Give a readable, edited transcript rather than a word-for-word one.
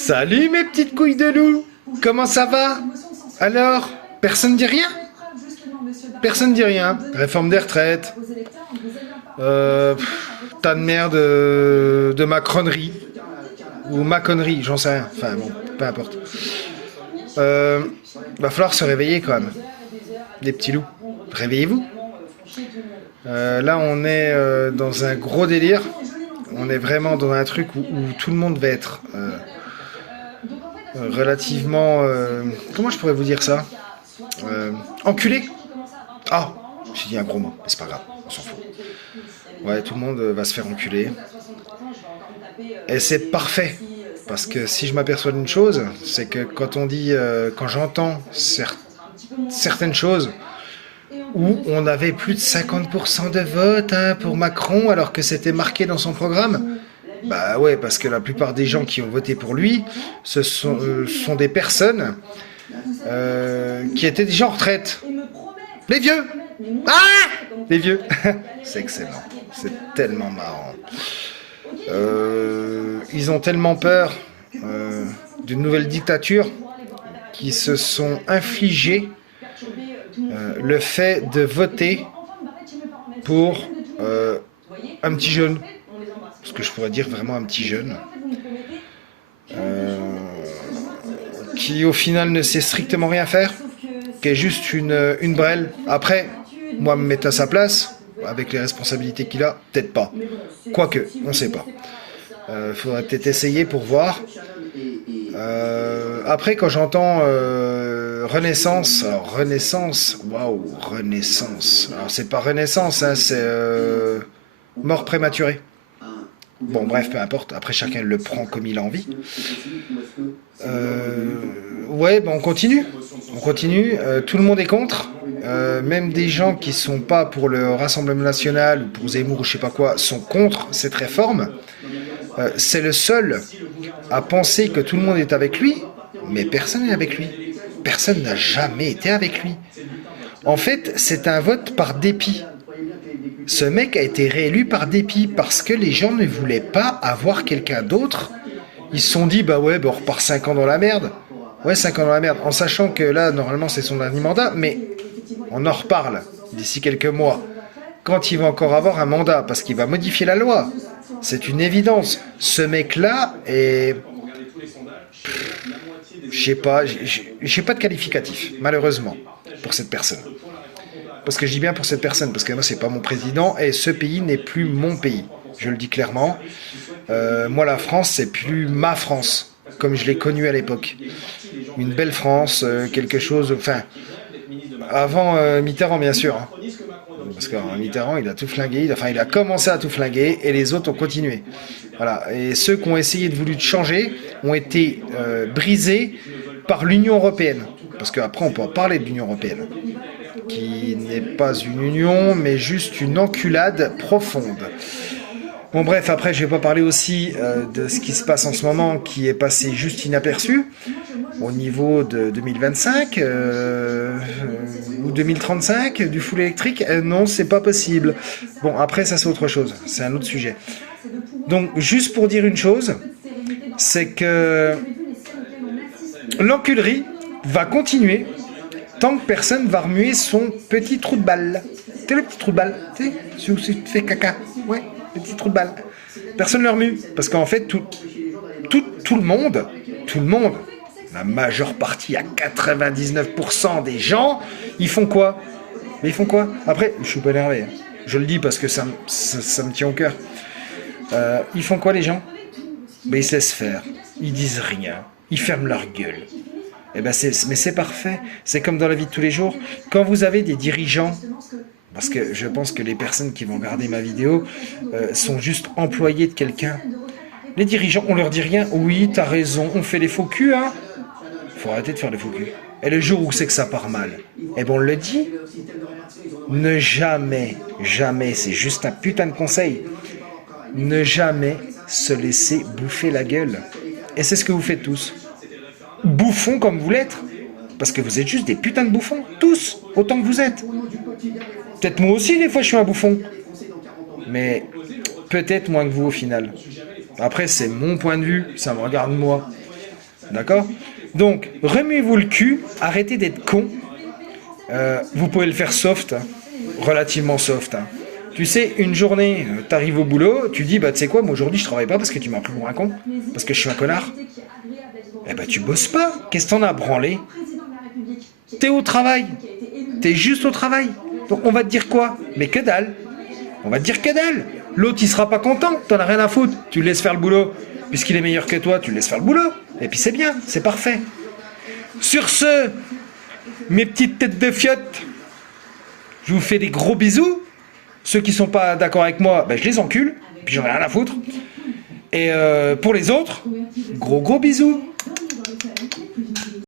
Salut mes petites couilles de loup. Comment ça va? Alors, personne dit rien? Personne dit rien. Réforme des retraites. Tas de merde de macronerie. Ou maconnerie, j'en sais rien. Enfin bon, peu importe. Va falloir se réveiller quand même. Les petits loups. Réveillez-vous. Là on est dans un gros délire. On est vraiment dans un truc où tout le monde va être relativement... comment je pourrais vous dire ça? Enculé. Ah, j'ai dit un gros mot, mais c'est pas grave, on s'en fout. Ouais, tout le monde va se faire enculer. Et c'est parfait. Parce que si je m'aperçois d'une chose, c'est que quand on dit, quand j'entends certaines choses où on avait plus de 50% de vote pour Macron alors que c'était marqué dans son programme, bah ouais, parce que la plupart des gens qui ont voté pour lui, ce sont des personnes qui étaient déjà en retraite. Les vieux! Ah! Les vieux! C'est excellent. C'est tellement marrant. Ils ont tellement peur d'une nouvelle dictature qu'ils se sont infligés le fait de voter pour un petit jeune. Ce que je pourrais dire vraiment un petit jeune. Qui au final ne sait strictement rien faire, qui est juste une brêle. Après, moi me mettre à sa place, avec les responsabilités qu'il a, peut-être pas. Quoique, on sait pas. Faudrait peut-être essayer pour voir. Après, quand j'entends Renaissance, alors Renaissance, waouh, Renaissance. Alors c'est pas Renaissance, hein, c'est mort prématurée. Bon, bref, peu importe. Après, chacun le prend comme il a envie. Ouais, ben on continue. On continue. Tout le monde est contre. Même des gens qui sont pas pour le Rassemblement National ou pour Zemmour ou je sais pas quoi sont contre cette réforme. C'est le seul à penser que tout le monde est avec lui, mais personne n'est avec lui. Personne n'a jamais été avec lui. En fait, c'est un vote par dépit. Ce mec a été réélu par dépit parce que les gens ne voulaient pas avoir quelqu'un d'autre. Ils se sont dit, bah ouais, bah on repart 5 ans dans la merde. Ouais, 5 ans dans la merde, en sachant que là, normalement, c'est son dernier mandat, mais on en reparle d'ici quelques mois. Quand il va encore avoir un mandat, parce qu'il va modifier la loi. C'est une évidence. Ce mec-là est... j'ai pas de qualificatif, malheureusement, pour cette personne. Parce que je dis bien pour cette personne, parce que moi, c'est pas mon président, et ce pays n'est plus mon pays. Je le dis clairement. Moi, la France, c'est plus ma France, comme je l'ai connue à l'époque. Une belle France, quelque chose... Enfin, avant Mitterrand, bien sûr. Hein. Parce que Mitterrand, il a tout flingué. Il a commencé à tout flinguer, et les autres ont continué. Voilà. Et ceux qui ont essayé de vouloir changer ont été brisés par l'Union européenne. Parce qu'après, on peut en parler de l'Union européenne. Qui n'est pas une union, mais juste une enculade profonde. Bon bref, après je vais pas parler aussi de ce qui se passe en ce moment, qui est passé juste inaperçu, au niveau de 2025 ou 2035, du full électrique. Non, c'est pas possible. Bon, après ça c'est autre chose, c'est un autre sujet. Donc juste pour dire une chose, c'est que l'enculerie va continuer tant que personne va remuer son petit trou de balle. Tu sais le petit trou de balle, tu sais, celui où tu fais caca, ouais, le petit trou de balle. Personne ne le remue, parce qu'en fait, tout le monde, la majeure partie, à 99% des gens, ils font quoi? Mais ils font quoi? Après, je suis pas énervé, hein. Je le dis parce que ça me tient au cœur. Ils font quoi les gens? Ben, ils se laissent faire, ils disent rien, ils ferment leur gueule. Eh ben mais c'est parfait, c'est comme dans la vie de tous les jours. Quand vous avez des dirigeants, parce que je pense que les personnes qui vont regarder ma vidéo sont juste employés de quelqu'un. Les dirigeants, on leur dit rien. Oui, t'as raison, on fait les faux culs, hein. Faut arrêter de faire les faux culs. Et le jour où c'est que ça part mal, eh ben on le dit. Ne jamais, c'est juste un putain de conseil, ne jamais se laisser bouffer la gueule. Et c'est ce que vous faites tous. Bouffons comme vous l'êtes. Parce que vous êtes juste des putains de bouffons. Tous, autant que vous êtes. Peut-être moi aussi, des fois, je suis un bouffon. Mais peut-être moins que vous, au final. Après, c'est mon point de vue. Ça me regarde moi. D'accord? Donc, remuez-vous le cul, arrêtez d'être con. Vous pouvez le faire soft, hein, relativement soft. Hein. Tu sais, une journée, tu arrives au boulot, tu dis, bah tu sais quoi, moi aujourd'hui je travaille pas parce que tu m'as pris pour un con, parce que je suis un connard. Eh ben tu bosses pas, qu'est-ce que t'en as à branler? T'es au travail, t'es juste au travail. Donc on va te dire quoi? Mais que dalle. On va te dire que dalle. L'autre il sera pas content, t'en as rien à foutre, tu le laisses faire le boulot. Puisqu'il est meilleur que toi, tu le laisses faire le boulot. Et puis c'est bien, c'est parfait. Sur ce, mes petites têtes de fiottes, je vous fais des gros bisous. Ceux qui sont pas d'accord avec moi, ben, je les encule, puis j'en ai rien à foutre. Et pour les autres, gros bisous.